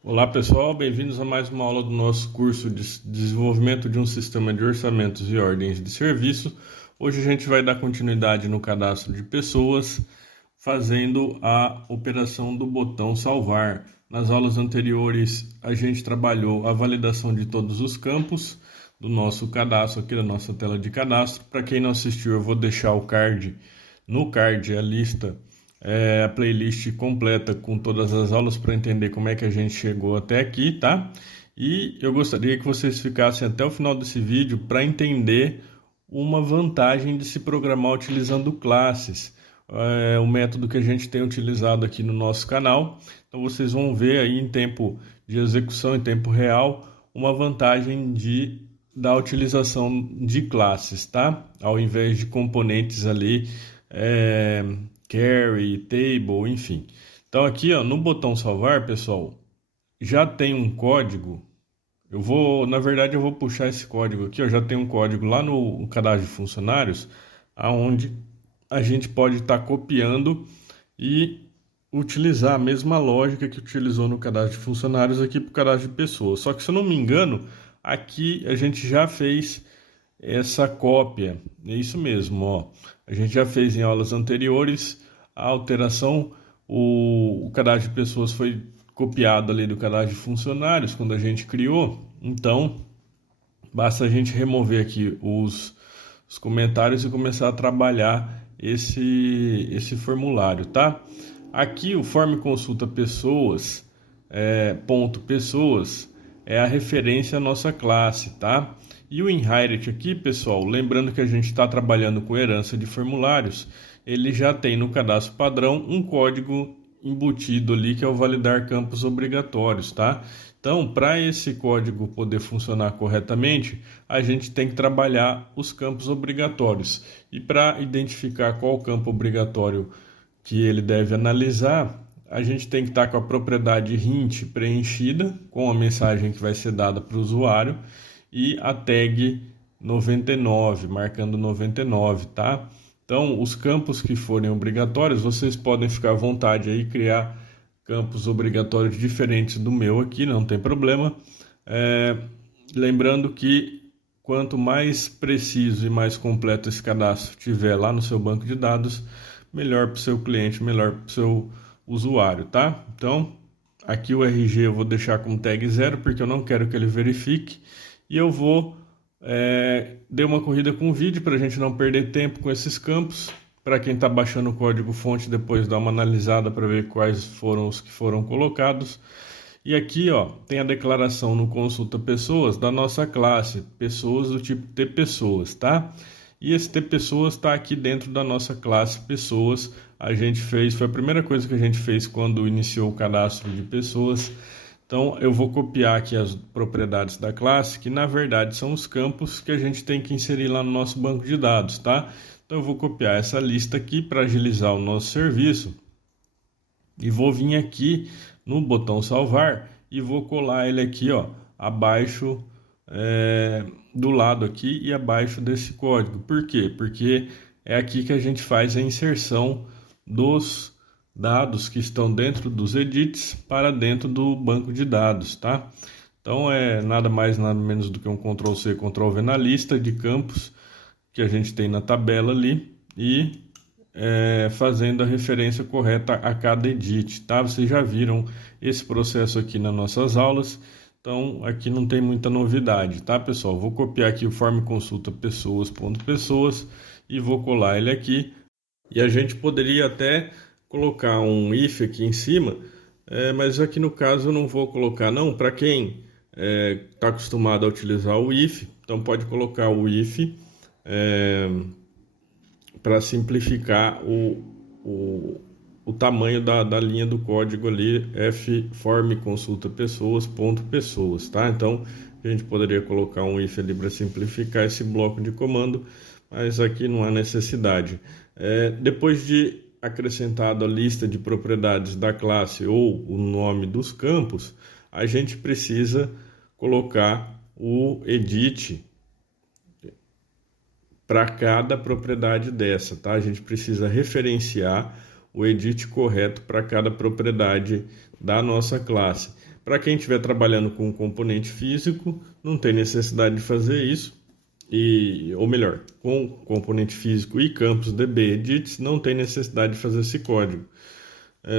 Olá pessoal, bem-vindos a mais uma aula do nosso curso de desenvolvimento de um sistema de orçamentos e ordens de serviço. Hoje a gente vai dar continuidade no cadastro de pessoas, fazendo a operação do botão salvar. Nas aulas anteriores a gente trabalhou a validação de todos os campos do nosso cadastro, aqui da nossa tela de cadastro. Para quem não assistiu, eu vou deixar o card, no card a lista, a playlist completa com todas as aulas para entender como é que a gente chegou até aqui, tá? E eu gostaria que vocês ficassem até o final desse vídeo para entender uma vantagem de se programar utilizando classes. É o método que a gente tem utilizado aqui no nosso canal. Então vocês vão ver aí em tempo de execução, em tempo real, uma vantagem da utilização de classes, tá? Ao invés de componentes ali, carry, table, enfim. Então aqui, ó, no botão salvar, pessoal, já tem um código. Na verdade, eu vou puxar esse código aqui, ó, já tem um código lá no cadastro de funcionários, aonde a gente pode estar copiando e utilizar a mesma lógica que utilizou no cadastro de funcionários aqui para o cadastro de pessoas. Só que, se eu não me engano, aqui a gente já fez essa cópia. É isso mesmo, ó. A gente já fez em aulas anteriores a alteração. O cadastro de pessoas foi copiado ali do cadastro de funcionários quando a gente criou. Então, basta a gente remover aqui os comentários e começar a trabalhar esse formulário, tá? Aqui o form consulta pessoas, ponto pessoas, é a referência à nossa classe, tá? E o inherit aqui, pessoal, lembrando que a gente está trabalhando com herança de formulários, ele já tem no cadastro padrão um código embutido ali que é o validar campos obrigatórios, tá? Então, para esse código poder funcionar corretamente, a gente tem que trabalhar os campos obrigatórios. E para identificar qual campo obrigatório que ele deve analisar, a gente tem que estar com a propriedade hint preenchida, com a mensagem que vai ser dada para o usuário, e a tag 99, marcando 99, tá? Então, os campos que forem obrigatórios, vocês podem ficar à vontade aí, criar campos obrigatórios diferentes do meu aqui, não tem problema. Lembrando que quanto mais preciso e mais completo esse cadastro tiver lá no seu banco de dados, melhor para o seu cliente, melhor para o seu usuário, tá? Então, aqui o RG eu vou deixar como tag 0, porque eu não quero que ele verifique. E eu vou dar uma corrida com o vídeo para a gente não perder tempo com esses campos. Para quem está baixando o código fonte, depois dá uma analisada para ver quais foram os que foram colocados. E aqui, ó, tem a declaração no consulta pessoas da nossa classe, pessoas do tipo T pessoas, tá? E esse T pessoas está aqui dentro da nossa classe pessoas. Foi a primeira coisa que a gente fez quando iniciou o cadastro de pessoas. Então, eu vou copiar aqui as propriedades da classe, que na verdade são os campos que a gente tem que inserir lá no nosso banco de dados, tá? Então, eu vou copiar essa lista aqui para agilizar o nosso serviço. E vou vir aqui no botão salvar e vou colar ele aqui, ó, abaixo, do lado aqui e abaixo desse código. Por quê? Porque é aqui que a gente faz a inserção dos dados que estão dentro dos edits para dentro do banco de dados, tá? Então é nada mais nada menos do que um Ctrl+C, Ctrl+V na lista de campos que a gente tem na tabela ali e fazendo a referência correta a cada edit, tá? Vocês já viram esse processo aqui nas nossas aulas, então aqui não tem muita novidade, tá, pessoal? Vou copiar aqui o form consulta pessoas e vou colar ele aqui. E a gente poderia até colocar um if aqui em cima, mas aqui no caso eu não vou colocar não. Para quem está acostumado a utilizar o if, então pode colocar o if para simplificar o tamanho da linha do código ali, form consulta pessoas, tá? Então a gente poderia colocar um if ali para simplificar esse bloco de comando, mas aqui não há necessidade. Depois de acrescentado a lista de propriedades da classe ou o nome dos campos, a gente precisa colocar o edit para cada propriedade dessa, tá? A gente precisa referenciar o edit correto para cada propriedade da nossa classe. Para quem estiver trabalhando com componente físico, não tem necessidade de fazer isso. Ou melhor, com componente físico e campos DB edits, não tem necessidade de fazer esse código.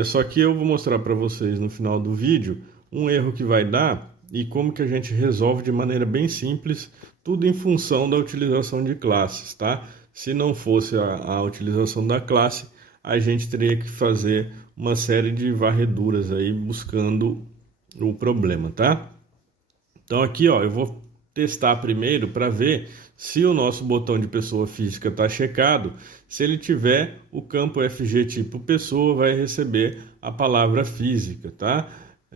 Só que eu vou mostrar para vocês no final do vídeo um erro que vai dar e como que a gente resolve de maneira bem simples, tudo em função da utilização de classes, tá? Se não fosse a utilização da classe, a gente teria que fazer uma série de varreduras aí buscando o problema, tá? Então aqui, ó, eu vou testar primeiro para ver se o nosso botão de pessoa física está checado. Se ele tiver o campo FG tipo pessoa, vai receber a palavra física, tá?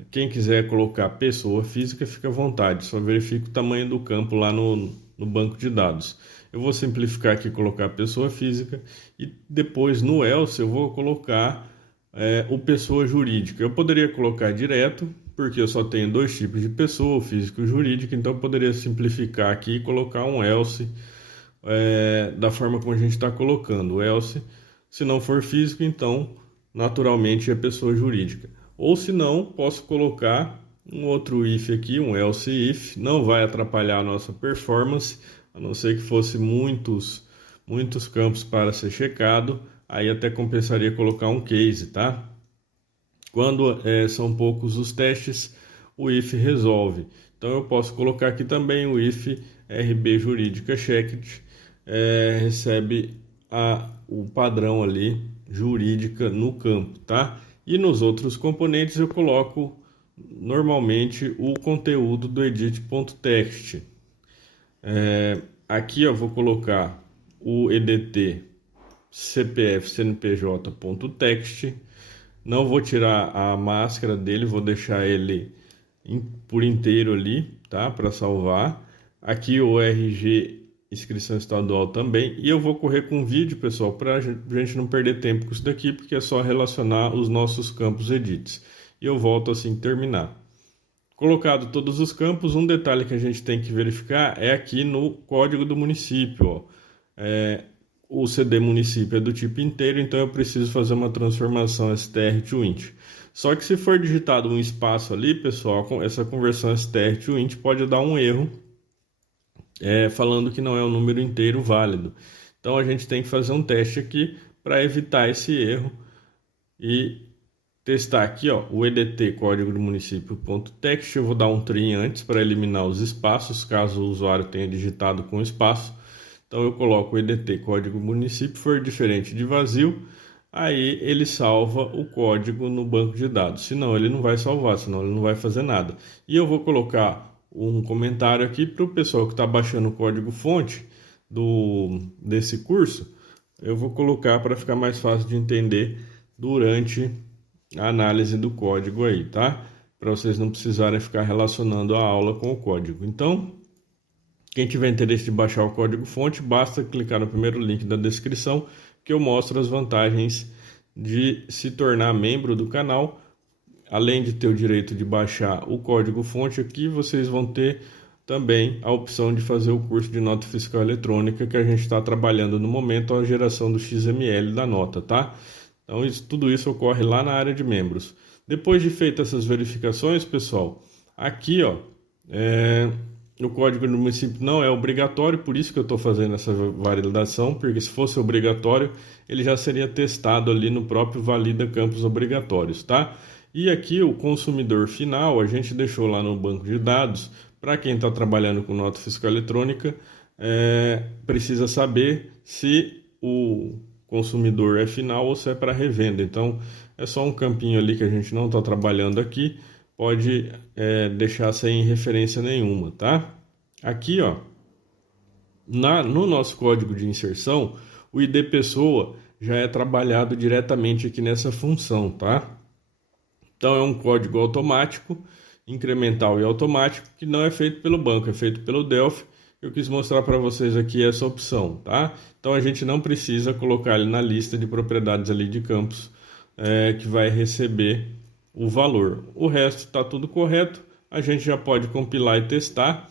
Quem quiser colocar pessoa física, fica à vontade, só verifica o tamanho do campo lá no banco de dados. Eu vou simplificar aqui, colocar pessoa física e depois no else eu vou colocar o pessoa jurídica. Eu poderia colocar direto, porque eu só tenho dois tipos de pessoa, físico e jurídico, então eu poderia simplificar aqui e colocar um else da forma como a gente está colocando. O else, se não for físico, então naturalmente é pessoa jurídica. Ou se não, posso colocar um outro if aqui, um else if, não vai atrapalhar a nossa performance, a não ser que fosse muitos campos para ser checado, aí até compensaria colocar um case, tá? Quando são poucos os testes, o if resolve. Então eu posso colocar aqui também o if RB jurídica checked, recebe o padrão ali jurídica no campo, tá? E nos outros componentes eu coloco normalmente o conteúdo do edit.text. Aqui eu vou colocar o edt cpf cnpj.text. Não vou tirar a máscara dele, vou deixar ele por inteiro ali, tá? Para salvar. Aqui o RG inscrição estadual também. E eu vou correr com vídeo, pessoal, para a gente não perder tempo com isso daqui, porque é só relacionar os nossos campos edits. E eu volto assim que terminar. Colocado todos os campos, um detalhe que a gente tem que verificar é aqui no código do município, ó. O CD município é do tipo inteiro, então eu preciso fazer uma transformação str to int. Só que se for digitado um espaço ali, pessoal, essa conversão str to int pode dar um erro, falando que não é um número inteiro válido. Então a gente tem que fazer um teste aqui para evitar esse erro e testar aqui, ó, o edt código do município.text. Eu vou dar um trim antes para eliminar os espaços, caso o usuário tenha digitado com espaço. Então eu coloco o edt código município, for diferente de vazio, aí ele salva o código no banco de dados. Senão ele não vai salvar, senão ele não vai fazer nada. E eu vou colocar um comentário aqui para o pessoal que está baixando o código fonte desse curso. Eu vou colocar para ficar mais fácil de entender durante a análise do código aí, tá? Para vocês não precisarem ficar relacionando a aula com o código. Então, quem tiver interesse de baixar o código-fonte, basta clicar no primeiro link da descrição, que eu mostro as vantagens de se tornar membro do canal. Além de ter o direito de baixar o código-fonte aqui, vocês vão ter também a opção de fazer o curso de nota fiscal eletrônica que a gente está trabalhando no momento, a geração do XML da nota, tá? Então, tudo isso ocorre lá na área de membros. Depois de feitas essas verificações, pessoal, aqui, ó, o código do município não é obrigatório, por isso que eu estou fazendo essa validação, porque se fosse obrigatório, ele já seria testado ali no próprio Valida Campos Obrigatórios, tá? E aqui o consumidor final, a gente deixou lá no banco de dados, para quem está trabalhando com nota fiscal eletrônica, precisa saber se o consumidor é final ou se é para revenda. Então, é só um campinho ali que a gente não está trabalhando aqui, pode deixar sem referência nenhuma, tá? Aqui, ó, no nosso código de inserção, o ID pessoa já é trabalhado diretamente aqui nessa função, tá? Então é um código automático, incremental e automático, que não é feito pelo banco, é feito pelo Delphi. Eu quis mostrar para vocês aqui essa opção, tá? Então a gente não precisa colocar ele na lista de propriedades ali de campos que vai receber o valor. O resto está tudo correto, a gente já pode compilar e testar.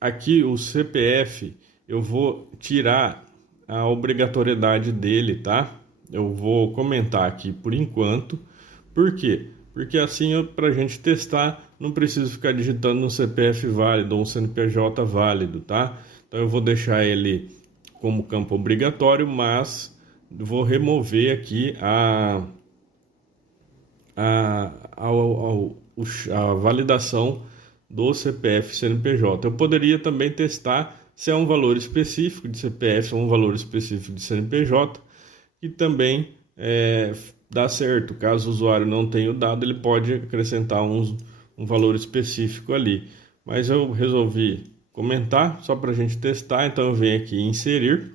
Aqui o CPF eu vou tirar a obrigatoriedade dele, tá? Eu vou comentar aqui por enquanto. Por quê? porque assim para a gente testar não preciso ficar digitando um CPF válido ou um CNPJ válido, tá? Então eu vou deixar ele como campo obrigatório, mas vou remover aqui a validação do CPF CNPJ. Eu poderia também testar se é um valor específico de CPF ou um valor específico de CNPJ, e também dá certo. Caso o usuário não tenha o dado, ele pode acrescentar um valor específico ali. Mas eu resolvi comentar só para a gente testar, então eu venho aqui em inserir.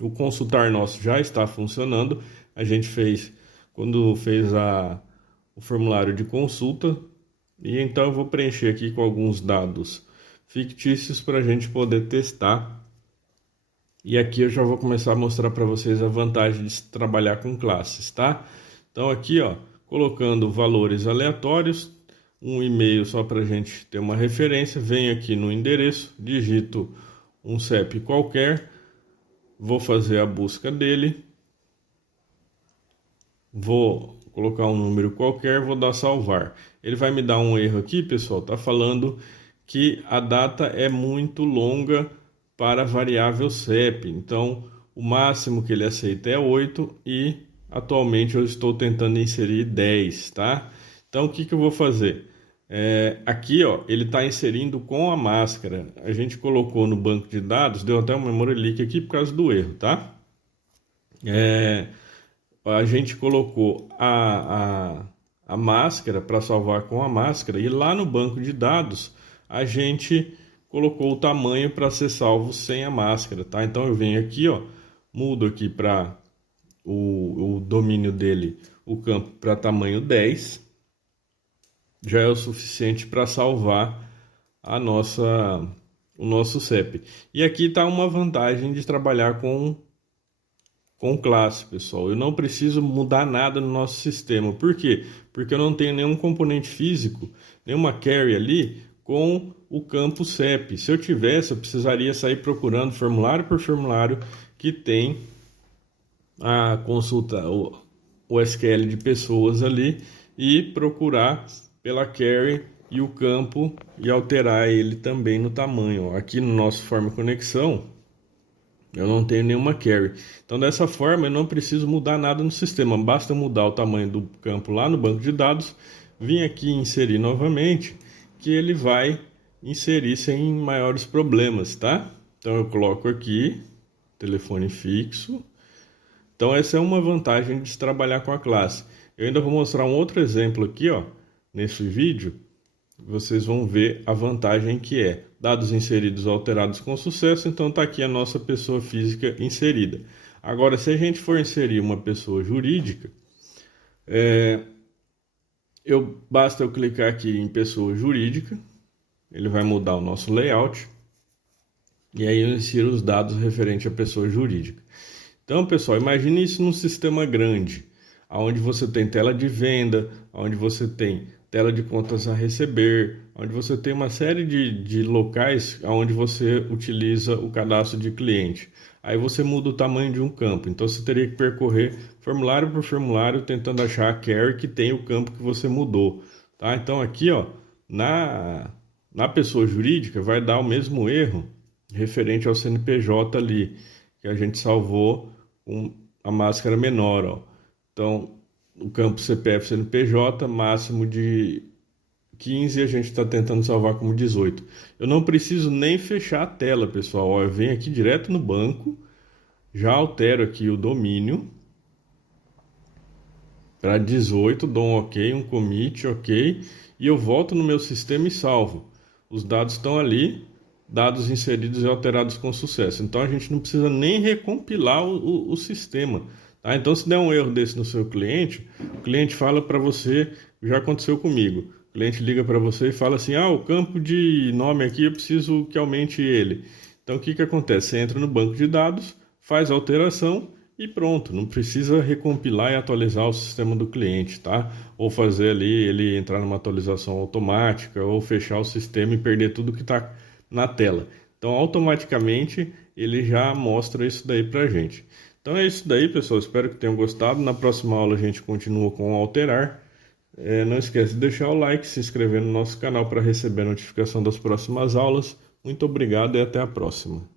O consultar nosso já está funcionando. A gente fez quando fez o formulário de consulta, e então eu vou preencher aqui com alguns dados fictícios para a gente poder testar. E aqui eu já vou começar a mostrar para vocês a vantagem de se trabalhar com classes, tá? Então aqui, ó, colocando valores aleatórios, um e-mail só para a gente ter uma referência, venho aqui no endereço, digito um CEP qualquer, vou fazer a busca dele, vou colocar um número qualquer, vou dar salvar. Ele vai me dar um erro aqui, pessoal, tá falando que a data é muito longa para a variável CEP. Então, o máximo que ele aceita é 8 e atualmente eu estou tentando inserir 10, tá? Então, o que eu vou fazer? Aqui, ó, ele está inserindo com a máscara. A gente colocou no banco de dados, deu até um memory leak aqui por causa do erro, tá? A gente colocou a máscara para salvar com a máscara, e lá no banco de dados a gente colocou o tamanho para ser salvo sem a máscara, tá? Então eu venho aqui, ó, mudo aqui para o domínio dele, o campo para tamanho 10, já é o suficiente para salvar o nosso CEP. E aqui está uma vantagem de trabalhar com classe, pessoal. Eu não preciso mudar nada no nosso sistema. Por quê? Porque eu não tenho nenhum componente físico, nenhuma carry ali com o campo CEP. Se eu tivesse, eu precisaria sair procurando formulário por formulário que tem a consulta, o SQL de pessoas ali, e procurar pela carry e o campo e alterar ele também no tamanho. Aqui no nosso form conexão, eu não tenho nenhuma carry. Então, dessa forma, eu não preciso mudar nada no sistema. Basta mudar o tamanho do campo lá no banco de dados, vim aqui inserir novamente, que ele vai inserir sem maiores problemas, tá? Então, eu coloco aqui, telefone fixo. Então, essa é uma vantagem de se trabalhar com a classe. Eu ainda vou mostrar um outro exemplo aqui, ó, nesse vídeo. Vocês vão ver a vantagem que é dados inseridos alterados com sucesso. Então está aqui a nossa pessoa física inserida. Agora, se a gente for inserir uma pessoa jurídica, basta eu clicar aqui em pessoa jurídica, ele vai mudar o nosso layout, e aí eu insiro os dados referentes à pessoa jurídica. Então, pessoal, imagine isso num sistema grande, onde você tem tela de venda, onde você tem tela de contas a receber, onde você tem uma série de locais onde você utiliza o cadastro de cliente. Aí você muda o tamanho de um campo, então você teria que percorrer formulário por formulário tentando achar a carry que tem o campo que você mudou, tá? Então aqui, ó, na pessoa jurídica vai dar o mesmo erro referente ao CNPJ ali, que a gente salvou com a máscara menor, ó. Então, o campo CPF CNPJ, máximo de 15, a gente está tentando salvar como 18. Eu não preciso nem fechar a tela, pessoal. Ó, eu venho aqui direto no banco, já altero aqui o domínio para 18, dou um OK, um commit, OK, e eu volto no meu sistema e salvo. Os dados estão ali, dados inseridos e alterados com sucesso. Então a gente não precisa nem recompilar o sistema. Tá? Então, se der um erro desse no seu cliente, o cliente fala para você, já aconteceu comigo, o cliente liga para você e fala assim, o campo de nome aqui eu preciso que aumente ele. Então, o que acontece? Você entra no banco de dados, faz a alteração e pronto, não precisa recompilar e atualizar o sistema do cliente, tá? Ou fazer ali ele entrar numa atualização automática, ou fechar o sistema e perder tudo que está na tela. Então, automaticamente, ele já mostra isso daí para a gente. Então é isso daí, pessoal. Espero que tenham gostado. Na próxima aula a gente continua com o alterar. Não esquece de deixar o like, se inscrever no nosso canal para receber a notificação das próximas aulas. Muito obrigado e até a próxima.